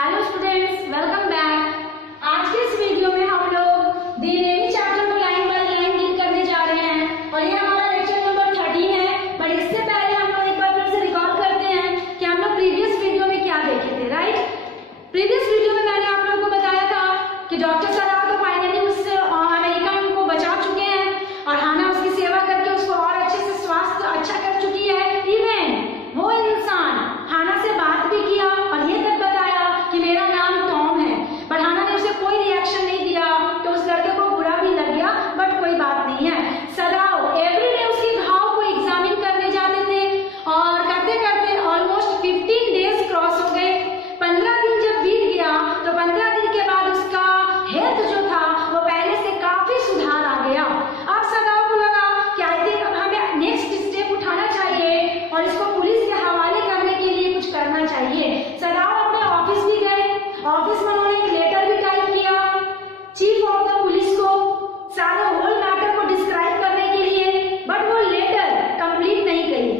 Hello students, welcome back. आज के इस वीडियो में हम लोग दी नेमी चैप्टर को लाइन बाय लाइन डील करने जा रहे हैं और ये हमारा लेक्चर नंबर 13 है। पर इससे पहले हम लोग एक बार फिर से रिकॉल करते हैं कि हम लोग प्रीवियस वीडियो में क्या देखे थे। राइट, प्रीवियस वीडियो में मैंने आप लोगों को बताया था कि डॉक्टर सराफ तो फाइनली उससे अमेरिका को बचा चुके हैं और हाना उसकी सेवा करके उसको और अच्छे से स्वास्थ्य अच्छा कर चुकी है। इवन वो इंसान हाना से बात भी किया और ये तक बताया कि मेरा नाम टॉम है, बट हाना ने उसे कोई रिएक्शन नहीं दिया तो उस लड़के को बुरा भी लग गया, बट कोई बात नहीं है। सदाव एवरीडे उसके घाव को एग्जामिन करने जाते थे और करते करते ऑलमोस्ट 15 डेज क्रॉस हो गए। 15 दिन जब बीत गया तो 15 दिन के बाद उसका हेल्थ जो था वो पहले से काफी सुधार आ गया। अब सदाव को लगा कि आई थिंक अब हमें नेक्स्ट स्टेप उठाना चाहिए और इसको पुलिस के हवाले करने के लिए कुछ करना चाहिए। सदाव अपने ऑफिस भी गए। ऑफिस में उन्होंने एक लेटर भी टाइप किया चीफ ऑफ द पुलिस को, सारे होल मैटर को डिस्क्राइब करने के लिए, बट वो लेटर कंप्लीट नहीं करी।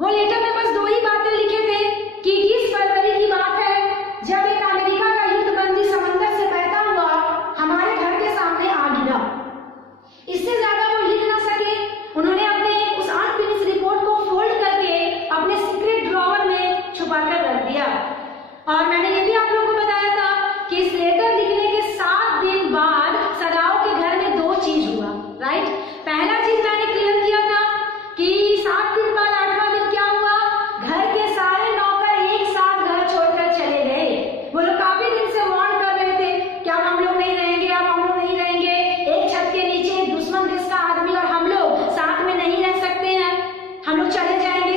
वो लेटर में बस दो ही बातें लिखे थे कि 21 फरवरी की बात है जब एक अमेरिका का युद्धबंदी समंदर से बहता हुआ हमारे घर के सामने आ गिरा। इससे ज्यादा वो लिख ना सके। उन्होंने अपने उस अनफिनिश्ड रिपोर्ट को फोल्ड करके अपने सीक्रेट ड्रॉवर में छुपा कर रख दिया। और मैंने ये भी आप लोगों को बताया था कि इस लेटर लिखने के 7 दिन बाद सदाव के घर में दो चीज हुआ। राइट, पहला चीज मैंने क्लियर किया था कि 7 दिन बाद 8वां दिन क्या हुआ, घर के सारे नौकर एक साथ घर छोड़कर चले गए। वो लोग काफी दिन से वार्न कर रहे थे कि अब हम लोग नहीं रहेंगे, अब हम लोग नहीं रहेंगे, एक छत के नीचे दुश्मन देश का आदमी और हम लोग साथ में नहीं रह सकते हैं, हम लोग चले जाएंगे।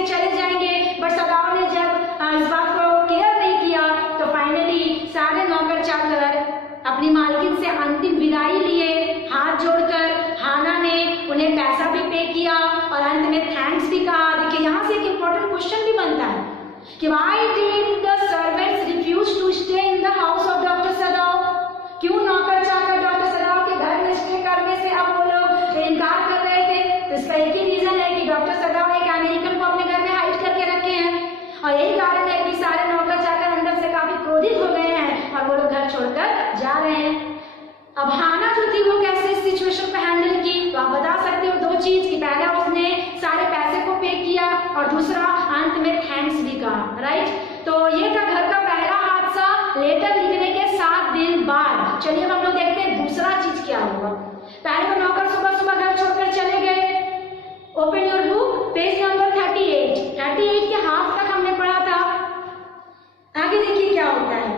बट सदाव ने जब इस बात को केयर नहीं किया तो फाइनली सारे नौकर चाकर अपनी मालकिन से अंतिम विदाई लिए। हाथ जोड़कर हाना ने उन्हें पैसा भी पे किया और अंत में थैंक्स भी कहा। देखिए यहाँ से एक इम्पोर्टेंट क्वेश्चन भी बनता है कि why did the servants refuse to stay in the house of doctor Sadav. क्यों नौकर चाकर डॉक्टर सदाव के घर में स्टे करने से अब वो लोग इनकार कर रहे थे? तो इसका एक ही रीजन है कि डॉक्टर सदाव एक अमेरिकन को अपने घर में हाइड करके रखे हैं और यही कारण है कि सारे नौकर चाकर अंदर से काफी क्रोधित हो गए हैं और वो लोग घर छोड़कर जा रहे हैं। अब हाना जो थी वो कैसे इस सिचुएशन को हैंडल की, तो आप बता सकते हो दो चीज कि पहला उसने सारे पैसे को पे किया और दूसरा अंत में थैंक्स भी कहा। राइट, तो ये था घर का पहला हादसा लेटर लिखने के 7 दिन बाद। चलिए अब हम लोग देखते हैं दूसरा चीज क्या हुआ। पहले तो नौकर सुबह सुबह घर छोड़कर चले गए। Open your book, page number 38 के हाफ तक हमने पढ़ा था। आगे देखिए क्या होता है।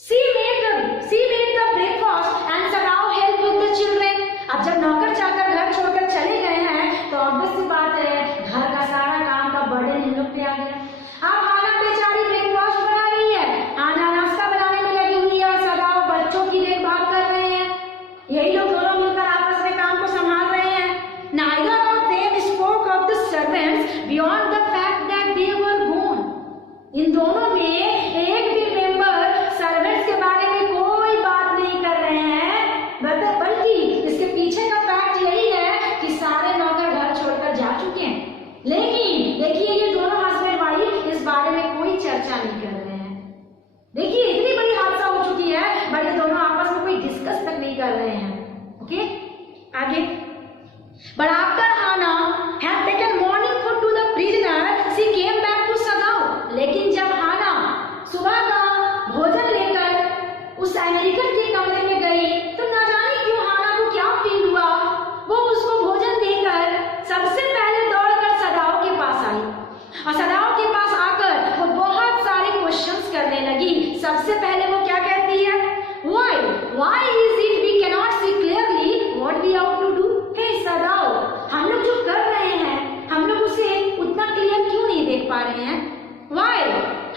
She made the breakfast and Sadav helped with the children। अब जब नौकर चाकर घर छोड़कर चले गए हैं तो ऑब्वियस सी बात है घर का सारा काम का बर्डन इन लोग पे आ गया। अब हाना बेचारी ब्रेकफास्ट बना रही है, हाना नाश्ता बनाने में लगी हुई है और सदाव बच्चों की देखभाल कर रहे हैं। यही लोग दोनों मिलकर आपस में काम को संभाल रहे हैं। Neither of them spoke of the servants beyond the fact that they were gone। इन दोनों में एक भी मेंबर सर्वेंट्स के बारे में कोई बात नहीं कर रहे हैं, बल्कि इसके पीछे का फैक्ट यही है कि सारे नौकर घर छोड़कर जा चुके हैं। लेकिन देखिए ये दोनों हस्बैंड वाइफ इस बारे में कोई चर्चा नहीं कर रहे हैं। देखिए इतनी बड़ी हादसा हो चुकी है बट ये दोनों आपस में कोई डिस्कस तक नहीं कर रहे हैं। ओके, आगे। But after Hana had taken morning food to the prisoner, she came back to Sadav। लेकिन जब हाना सुबह का भोजन लेकर उस अमेरिकन के कमरे में गई तो न जाने क्यों हाना को क्या फील हुआ, वो उसको भोजन देकर सबसे पहले दौड़कर सदाव के पास आई और सदाव के पास आकर वो बहुत सारे क्वेश्चंस करने लगी। सबसे पहले वो क्या कहती है, Why is it we cannot see clearly what we have to do? हे सदाव, हम लोग जो कर रहे हैं हम लोग उसे उतना क्लियर क्यों नहीं देख पा रहे हैं? Why?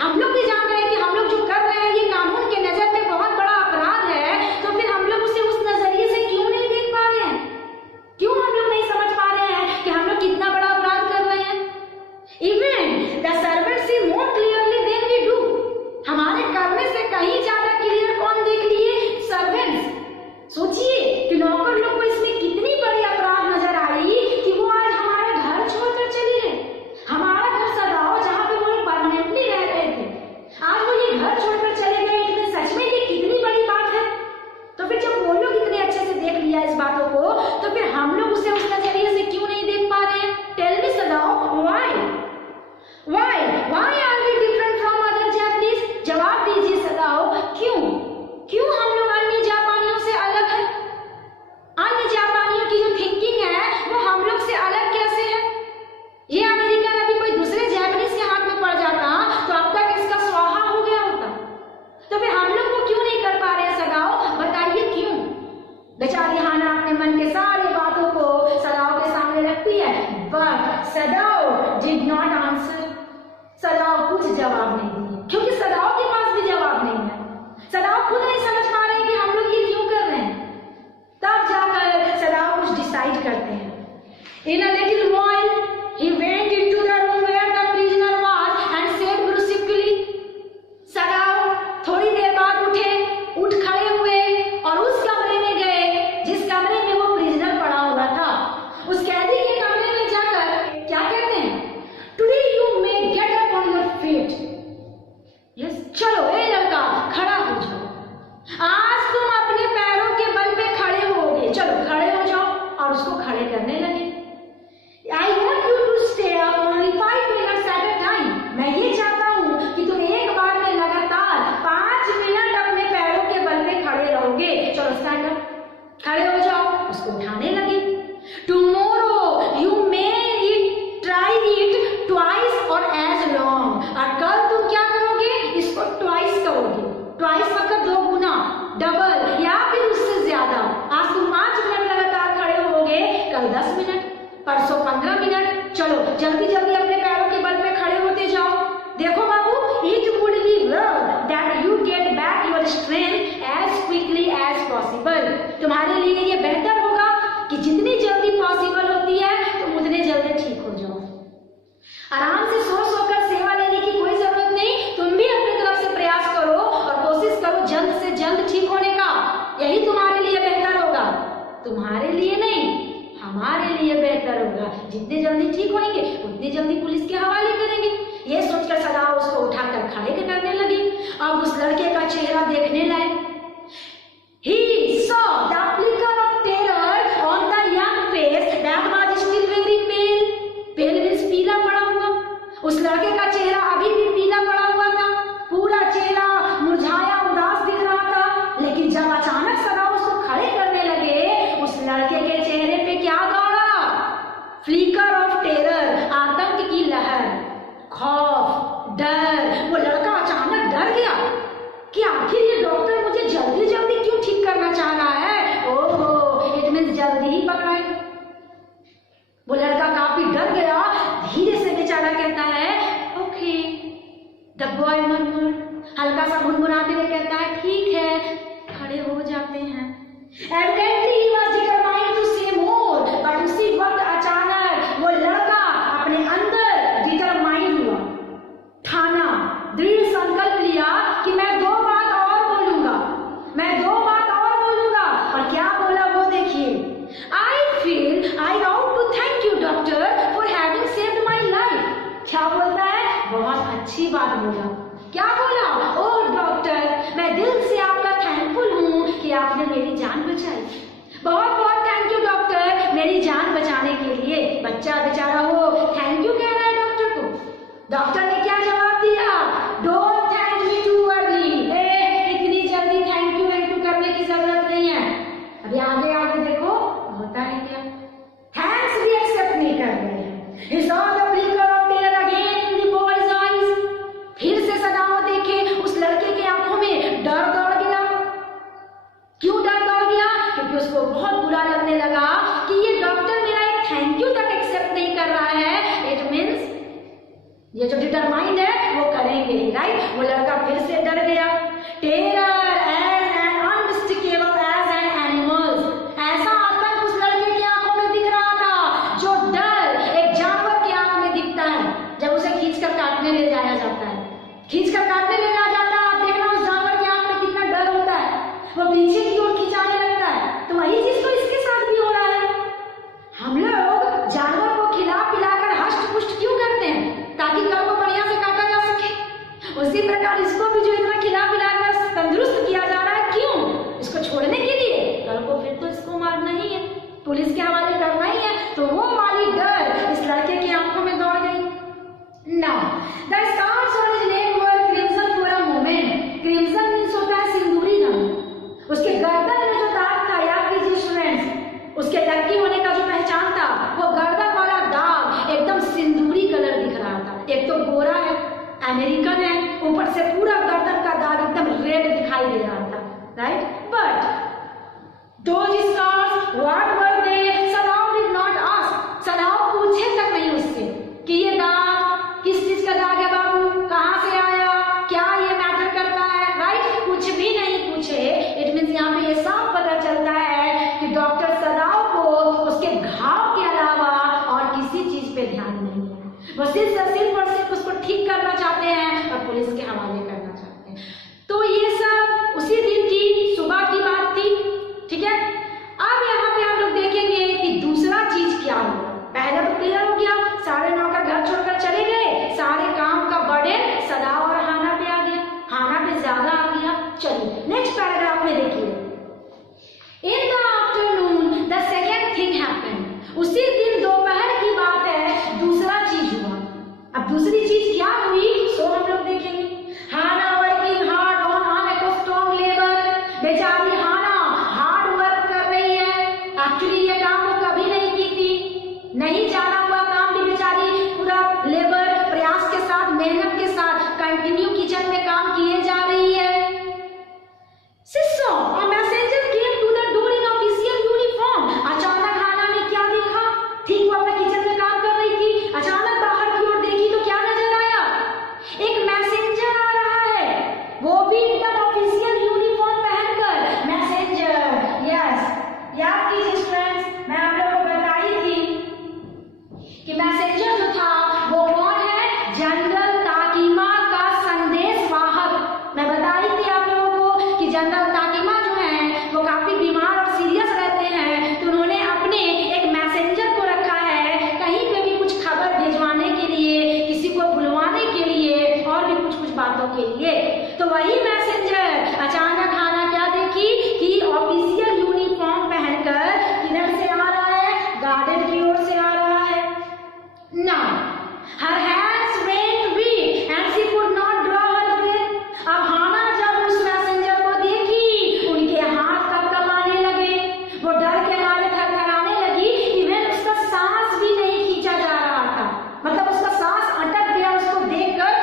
हम लोग भी जान रहे हैं कि हम लोग जो कर रहे हैं ये कानून के नजर में बहुत बड़ा अपराध है, तो फिर हम लोग उसे उस नजरिए से क्यों नहीं देख पा रहे हैं? क्यों हम लोग नहीं समझ पा रहे हैं कि हम लोग कितना बड़ा अपराध कर रहे हैं? Even the servants see more clearly than we do। हमारे करने से कहीं ज्यादा क्लियर कौन देख लिए? सर्वेंट्स। सोचिए कि नौकर लोग को इसमें कितनी बड़ी अपराध नजर आई कि वो आज हमारे घर छोड़कर चली गए। हमारा घर सदाव जहाँ पे वो परमानेंटली रह चलो ए लड़का खड़ा हो जाओ, आज तुम अपने पैरों के बल पे खड़े होगे, चलो खड़े हो जाओ। और उसको खड़े करने लगे। I want you to stay up only 5 minutes at a time. मैं ये चाहता हूँ कि तुम एक बार में लगातार 5 मिनट अपने पैरों के बल पे खड़े रहोगे। चलो स्टैंड अप, खड़े हो जाओ। उसको उठाने लगे। Tomorrow you may try it twice और एज लॉन्ग। और कल तुम क्या करोगे, इसको ट्वाइस करोगे। ट्वाइस मतलब 2 गुना, डबल या फिर उससे ज्यादा। आज तुम 5 मिनट लगातार खड़े होगे, कल 10 मिनट, परसों 15 मिनट। चलो जल्दी जल्दी अपने पैरों के बल पे खड़े होते जाओ। देखो बाबू, it would be well that you get back your strength as quickly as possible. तुम्हारे लिए ये बेहतर होगा कि जितनी जल्दी पॉसिबल होती है तुम उतने जल्दी ठीक हो जाओ। आराम से सो सोकर सेवा लेने की कोई जरूरत नहीं। तुम भी अपनी तरफ से प्रयास करो और कोशिश करो जल्द से जल्द ठीक होने का। यही तुम्हारे लिए बेहतर होगा। तुम्हारे लिए नहीं, हमारे लिए बेहतर होगा। जितने जल्दी ठीक होंगे उतनी जल्दी पुलिस के हवाले करेंगे। ये सोचकर सदा उसको उठाकर खड़े करने लगी। अब उस लड़के का चेहरा देखने लायक। He saw the flicker of terror on the young face that was still very pale. Pale means पीला पड़ा हुआ। उस लड़के का चेहरा अभी भी पीला पड़ा हुआ था। पूरा चेहरा मुरझाया उदास दिख रहा था। लेकिन जब अचानक सदा उसको खड़े करने लगे, उस लड़के के चेहरे पे क्या दौड़ा? फ्लिकर ऑफ टेरर, आतंक की लहर, खौफ, डर। वो लड़का अचानक डर गया कि आखिर ये डॉक्टर मुझे जल्दी जल्दी क्यों ठीक करना चाह रहा है। ओहो, इट मींस जल्दी ही पकड़ाएगा। वो लड़का काफी डर गया। धीरे से बेचारा कहता है ओके। द बॉय मर्मर्ड, हल्का सा गुनगुनाते हुए कहता है ठीक है। खड़े हो जाते हैं। Evidently he was determined to say more, but उसी वक्त अचानक वो लड़का अपने अंदर डिटरमाइंड हुआ, ठाना, दृढ़ संकल्प लिया कि मैं 2 बात और बोलूंगा, मैं 2 बात और बोलूंगा। और क्या बोला वो देखिए। I feel I ought to thank you doctor for having saved my life। क्या बोलता है? बहुत अच्छी बात बोला। क्या बोला? ओ डॉक्टर, मैं दिल से आपका थैंकफुल हूँ कि आपने मेरी जान बचाई। बहुत बहुत थैंक यू डॉक्टर, मेरी जान बचाने के लिए। बच्चा बेचारा वो थैंक यू कह रहा है डॉक्टर को। डॉक्टर ने क्या जवाब दिया? Don't thank me too early. इतनी जल्दी थैंक यू करने की जरूरत नहीं है। अभी आगे आगे देखो होता है क्या। थैंक्स भी एक्सेप्ट नहीं कर रहे हैं। He saw the flicker of terror again in the boy's eyes। फिर से सदा वो देखे उस लड़के की आंखों में डर दौड़ गया। क्यों डर दौड़ गया? क्योंकि उसको बहुत बुरा लगने लगा कि ये डॉक्टर मेरा एक थैंक यू तक एक्सेप्ट नहीं कर रहा है। इट मीन्स ये जो डिटरमाइंड है वो करेंगे ही, राइट। वो लड़का फिर से डर गया। Terror as an unmistakable as an animals. ऐसा आतंक उस लड़के की आंखों में दिख रहा था जो डर एक जानवर की आंख में दिखता है जब उसे खींचकर काटने ले जाया जाता है। खींचकर काटने ले जाया जाता है, आप देखना उस जानवर की आंख में कितना डर होता है। वो पीछे की ओर खिंचाने लगता है। तो वही चीज तो इसके साथ भी हो रहा है। हम लोग जानवर को खिला पिलाकर हष्ट पुष्ट क्यों करते हैं? ताकि कल को बढ़िया से काटा जा सके। उसी प्रकार इसको भी जो इतना खिला पिलाकर तंदुरुस्त किया जा रहा है, क्यों? इसको छोड़ने के लिए। कल को फिर तो इसको मारना ही है, पुलिस के हवाले करना ही है। तो वो वाली डर इस लड़के की आंखों में दौड़ गई। Now, the scars on his leg were crimson for a moment. Crimson means होता है सिंदूरी रंग। उसके गर्दन में जो दाग था, याद कीजिए स्टूडेंट्स, उसके लड़की होने का जो पहचान था, वो गर्दन वाला दाग एकदम सिंदूरी कलर दिख रहा था। एक तो गोरा है, अमेरिकन है, ऊपर से पूरा गर्दन का दाग एकदम रेड दिखाई दे रहा था, right. But those scars, what were they? सलाह did not ask। सलाह पूछे तक नहीं उससे कि ये दाग किस चीज का दाग है बाबू, कहाँ से आया, क्या ये मैटर करता है, राइट। कुछ भी नहीं पूछे। इट मीन्स यहाँ पे ये साफ पता चलता है कि डॉक्टर सदाओ को उसके घाव के अलावा और किसी चीज पे ध्यान नहीं है। वो सिर्फ और सिर्फ उसको ठीक करना चाहते हैं और पुलिस के हवाले करना चाहते हैं। तो ये सब उसी दिन की सुबह की बात थी, ठीक है। चलिए नेक्स्ट पैराग्राफ में देखिए, in the afternoon the second thing happened, उसी दिन दोपहर की बात है, दूसरा चीज हुआ। अब दूसरी चीज क्या हुई सो हम लोग देखेंगे। हाना वर्किंग हार्ड ऑन आने को स्ट्रॉन्ग लेबर, बेचारी हाना हार्ड वर्क कर रही है। एक्चुअली ये काम वो कभी नहीं की थी, नहीं जाना हुआ काम भी बेचारी पूरा लेबर प्रयास के साथ मेहनत के साथ कंटिन्यू किचन में काम किए जा रही है। सिस्सो a messenger came to the door in official uniform, अचानक हाना ने क्या देखा, ठीक वो अपने किचन में काम कर रही थी, अचानक बाहर की ओर देखी तो क्या नजर आया, एक मैसेंजर आ रहा है, वो भी एकदम ऑफिशियल यूनिफॉर्म पहनकर। मैसेंजर, यस याद कीजिए फ्रेंड्स, मैं आप लोगों को बताई थी कि मैसेंजर जो था वो कौन है, जनरल ताकीमा का संदेश वाहक। मैं बताई थी आप लोगों को कि जनरल ताकीमा जो है वो काफी बीमार और सीरियस रहते हैं, तो उन्होंने अपने एक मैसेंजर को रखा है कहीं पे भी कुछ खबर भिजवाने के लिए, किसी को बुलवाने के लिए और भी कुछ कुछ बातों के लिए। तो वही मैसेंजर अचानक हाना क्या देखी कि ऑफिशियल यूनिफॉर्म पहनकर किधर से आ रहा है, गार्डन की ओर से आ रहा है। Now her hands went weak and she could not draw her breath. अब हाना जब उस मैसेंजर को देखी, उनके हाथ कपकपाने लगे, वो डर के मारे थरथराने लगी, इवन उसका सांस भी नहीं खींचा जा रहा था, मतलब उसका सांस अटक गया। उसको देखकर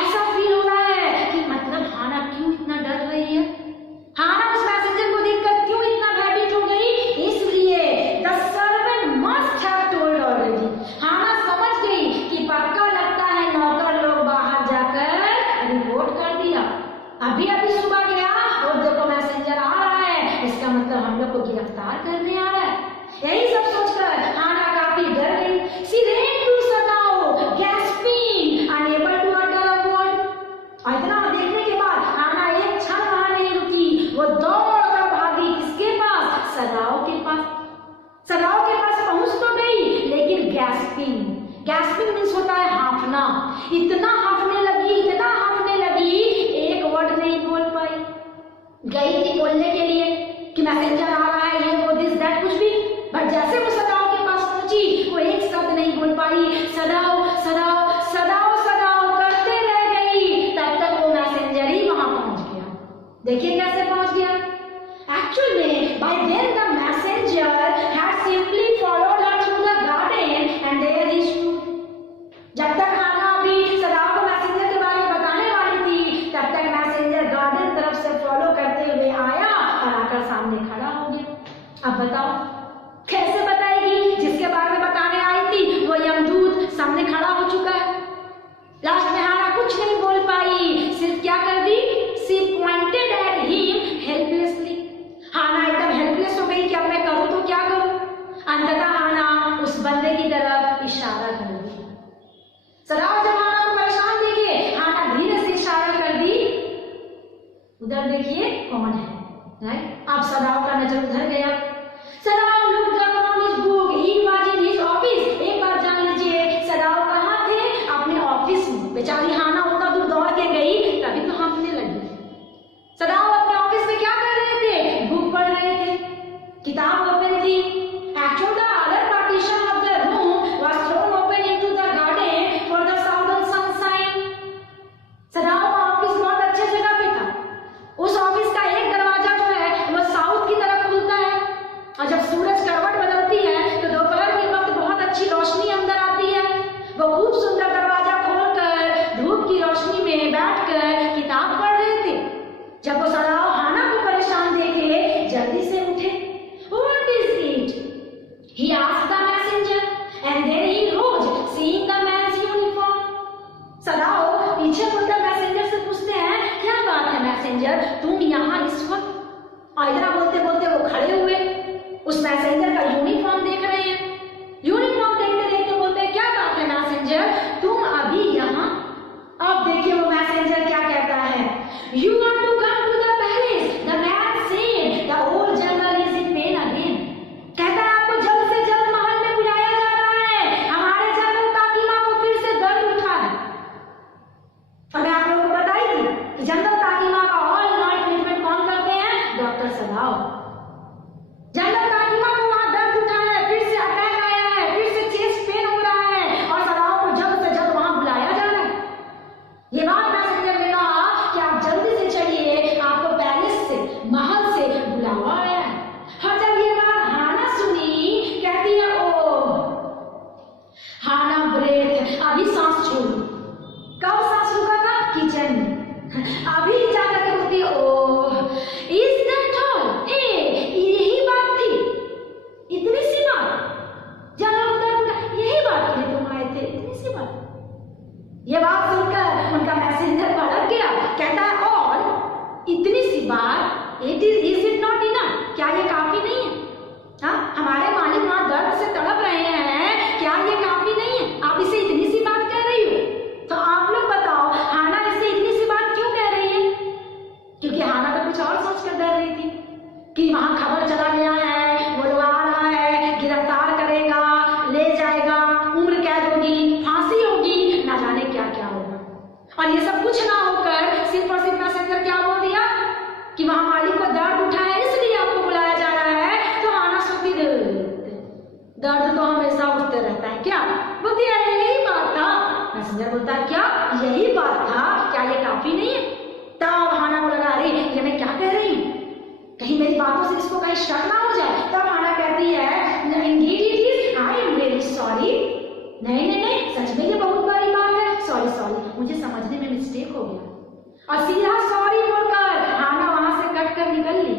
ऐसा फील हो रहा है कि मतलब हाना क्यों इतना डर रही है, हाना उस मैसेंजर को देखकर क्यों इतना भयभीत हो गई, इसलिए the servant must have told already. Hana समझ गई कि पक्का लगता है नौकर लोग बाहर जाकर रिपोर्ट कर दिया, अभी अभी सुबह गया और देखो मैसेंजर आ रहा है, इसका मतलब हम लोग को गिरफ्तार करने आ रहा है। यही सब सोचकर हाना काफी डर गई। She ran to Sadao, gasping, unable to utter a word. और इतना देखने के बाद हाना एक क्षण वहां नहीं रुकी, वो दौड़कर भागी किसके पास, सदाओ के पास। सदाओ के पास पहुंच तो गई लेकिन गैस्पिंग, गैस्पिंग मीन्स होता है हांफना, इतना हांफने लगी, इतना हांफने लगी, एक वर्ड नहीं बोल पाई। गई थी बोलने के लिए कि मैसेंजर आ रहा है, ये वो दिस दैट कुछ भी, बट जैसे वो सदाओ के पास पहुंची वो एक शब्द नहीं बोल पाई। सदाओ सदाओ सदाओ सदाओ करते रह गई, तब तक वो मैसेंजर ही वहां पहुंच गया। देखिए कैसे पहुंच गया। Actually, by then the messenger had simply followed her through the garden and there he stood. जब तक हाना अभी सदाओ को मैसेंजर के बारे में बताने वाली थी, तब तक मैसेंजर गार्डन तरफ से फॉलो करते हुए आया और आकर सामने खड़ा हो गया। अब बताओ कैसे बताएगी, जिसके बारे में बताने आई थी वो यमदूत सामने खड़ा हो चुका है। लास्ट में हाना कुछ नहीं बोल पाई, सिर्फ क्या कर दी, सी पॉइंटेड एट हिम हेल्पलेसली। हाना एकदम हेल्पलेस हो गई कि अब मैं करूं तो क्या करूं। अंततः हाना उस बंदे की तरफ इशारा कर दी। सदाओ जब हाना को परेशान देखे, हाना धीरे से इशारा कर दी, उधर देखिए कौन है, राइट। अब सदाओ का नजर उधर गया। सदाओ looked up from his book, he was in his office। एक बार जान लीजिए सदाओ कहाँ थे, अपने ऑफिस में। बेचारी हाना उतना दूर दौड़ के गई तभी तो हांफने लगी। सदाओ अपने ऑफिस में क्या कर रहे थे, बुक पढ़ रहे थे, किताब ओपन थी। Actually the other partition of the room was thrown open into the garden for the southern sunshine। सदाओ का ऑफिस बहुत अच्छे जगह पे था, उस ऑफिस का एक दरवाजा जो है वो साउथ की तरफ खुलता है, और जब सूरज करवट बदलती है तो दोपहर के वक्त बहुत अच्छी रोशनी अंदर आती है। वो खूब सुंदर दरवाजा खोलकर धूप की रोशनी में बैठकर किताब पढ़ रहे थे। जब वो सदाओ हाना को परेशान देखे, जल्दी से उठे। What is it? He asked the messenger and then he rose, seeing the man's uniform। सदाओ पीछे मुड़कर मैसेंजर से पूछते हैं, क्या बात है मैसेंजर, तुम यहाँ इस वक्त? और इतना बोलते बोलते वो खड़े हुए, उस मैसेंजर का यूनिफॉर्म देख रहे हैं। यूनिफॉर्म देखते देखते बोलते हैं, क्या बात है मैसेंजर, तुम अभी यहाँ? अब देखिए वो मैसेंजर क्या कहता है, You want to come to the palace? The man said, the old general is in pain again। कहता है आपको जल्द से जल्द महल में बुलाया जा रहा है, हमारे जनरल ताकीमा को फिर से दर्द उठा है। और मैं आप लोगों को बताई थी कि जनरल ताकीमा का इतनी सी बात, इज इट नॉट इनफ? क्या ये काफी नहीं है? हाँ, हमारे मालिक वहां दर्द से तड़प रहे हैं, क्या ये काफी नहीं है? आप इसे इतनी सी बात कह रही हो? तो आप लोग बताओ, हाना इसे इतनी सी बात क्यों कह रही है? क्योंकि हाना तो कुछ और सोच कर डर रही थी कि वहां खबर चला गया है, वो लोग आ रहा है, गिरफ्तार करेगा, ले जाएगा, उम्र कैद होगी, फांसी होगी, ना जाने क्या क्या होगा। और ये सब कुछ ना होकर सिर्फ और सिर्फ मैसेंजर क्या बोल दिया कि वहां मालिक को दर्द उठा है इसलिए आपको बुलाया जा रहा है। तो हाना सोचती दर्द तो हमेशा उठते रहता है क्या? बोलती है यही बात था। मैसेंजर बोलता है क्या यही बात था? क्या ये काफी नहीं है? तब हाना को लगा अरे ये मैं क्या कह रही हूँ, कहीं मेरी बातों से इसको कहीं शक ना हो जाए। तब हाना कहती है Indeed it is, I am very sorry. नहीं नहीं नहीं, सच में ये बहुत बड़ी बात है, सॉरी सॉरी, मुझे समझने में मिस्टेक हो गया। और सीधा सॉरी बोलकर हाना वहां से कट कर निकल ली।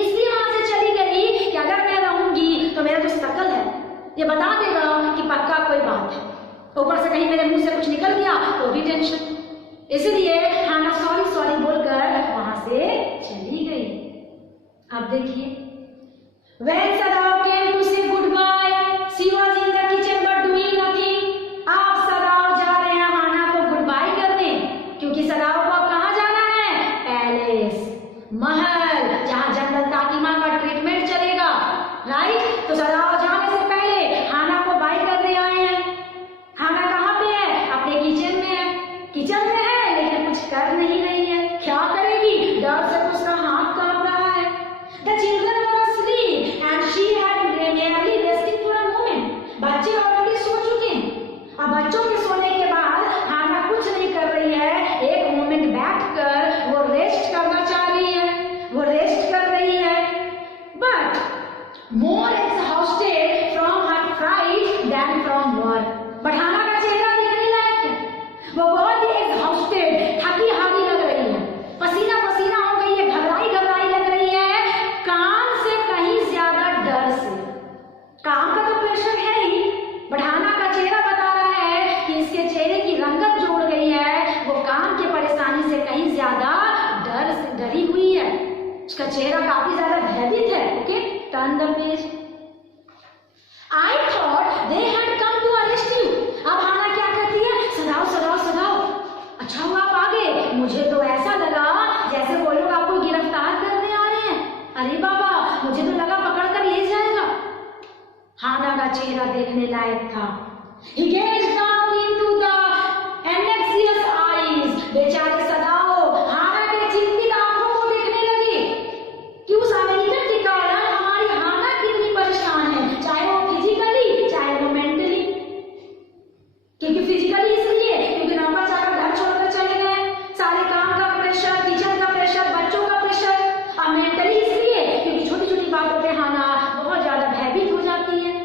इसलिए वहां से चली गई कि अगर मैं रहूंगी तो मेरा जो शकल है ये बता देगा कि पक्का कोई बात है, ऊपर से कहीं मेरे मुंह से कुछ निकल गया तो भी टेंशन। इसलिए हाना सॉरी सॉरी बोलकर वहां से चली गई। अब देखिए, when Sadao came to say goodbye, she was in the kitchen but doing nothing. आप सदाओ जा रहे हैं हाना को गुड बाय करने, क्योंकि सदाओ को अब कहाँ जाना है? पैलेस, महल, जहाँ जनरल ताकिमा का ट्रीटमेंट चलेगा, राइट? तो सदाओ जाने से पहले हाना को बाय करने आए हैं। हाना कहाँ पे है? अपने किचन में है। किचन में है लेकिन कुछ कर नहीं रही है। क्या करेगी? डर से उसका हाथ कांप रहा है। The children were asleep and she had merely resting for a moment. बच्चे ऑलरेडी सो चुके हैं। अब बच्चों के सोने के बाद हाना कुछ नहीं कर रही है, एक मोमेंट बैठकर वो रेस्ट करना चाह रही है, वो रेस्ट कर रही है। But more exhausted from her fright than from work. But Hana का चेहरा देखने लायक है, वो बहुत ही exhausted, थकी हारी लग रही है, पसीना पसीना हो गई है, घबराई घबराई लग रही है, काम से कहीं ज्यादा डर से। काम का तो प्रेशर है ही, बट हाना का चेहरा बता रहा है कि इसके चेहरे की रंगत जो उड़ गई है वो काम की परेशानी से कहीं ज्यादा डर से डरी हुई है। उसका चेहरा काफी ज्यादा भयभीत है। Okay, turn the page. I thought they had come to arrest you. अब हाना क्या कहती है? सदाओ सदाओ सदाओ, अच्छा हुआ आप आ गए, मुझे तो ऐसा लगा जैसे वो लोग आपको गिरफ्तार करने आ रहे हैं। अरे बाबा, मुझे तो लगा पकड़ कर ले जाएगा। हाना का चेहरा देखने लायक था। He gazed down into the anxious eyes. बेचारे सदाओ हाना के चिंतित आंखों को देखने लगी कि उस अमेरिकन के कारण हमारी हाना कितनी परेशान है, चाहे वो फिजिकली चाहे वो मेंटली। क्योंकि फिजिकली इसलिए क्योंकि नौकर चाकर घर छोड़कर चले गए, सारे काम का प्रेशर, किचन का प्रेशर, बच्चों का प्रेशर। और मेंटली इसलिए क्योंकि छोटी छोटी बातों पे हाना बहुत ज्यादा भयभीत हो जाती है।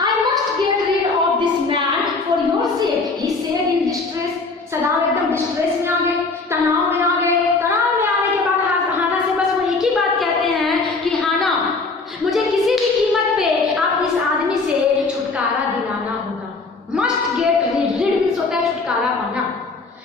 I must get rid of this man for your sake, he said in distress. सदाओ एकदम डिस्ट्रेस में आ गए, तनाव में आ गए। तनाव में आने के बाद हाना से बस वो एक ही बात कहते हैं कि हाना, मुझे किसी भी कीमत पे आप इस आदमी से छुटकारा दिलाना होगा। Must get rid, read means होता है छुटकारा पाना।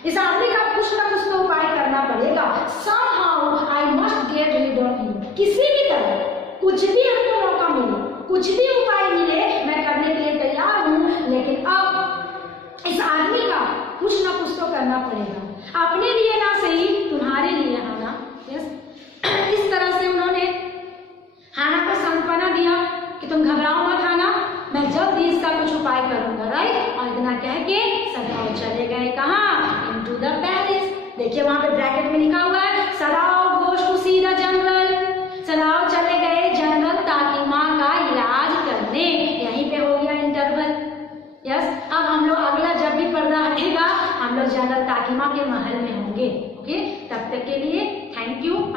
इस आदमी का कुछ ना कुछ तो उपाय करना पड़ेगा। somehow I must get rid of you. किसी भी तरह, कुछ भी हमको मौका मिले, कुछ भी उपाय मिले, मैं करने के लिए तैयार हूँ, लेकिन अब इस आदमी का कुछ ना कुछ तो करना पड़ेगा, अपने लिए ना सही, तुम्हारे लिए हाना। यस, इस तरह से उन्होंने हाना को सांत्वना दिया कि तुम घबराओ मत हाना, मैं जल्दी इसका कुछ उपाय करूंगा, राइट? और इतना कह के सदाओ चले गए कहाँ? Into the palace. देखिए वहां पे ब्रैकेट में लिखा हुआ है Sadao goes to see the general. Sadao चले गए जनरल ताकिमा का इलाज करने। यहीं पे हो गया इंटरवल। यस, अब हम लोग अगला जब भी पर्दा हटेगा हम लोग जनरल ताकिमा के महल में होंगे। ओके, तब तक के लिए थैंक यू।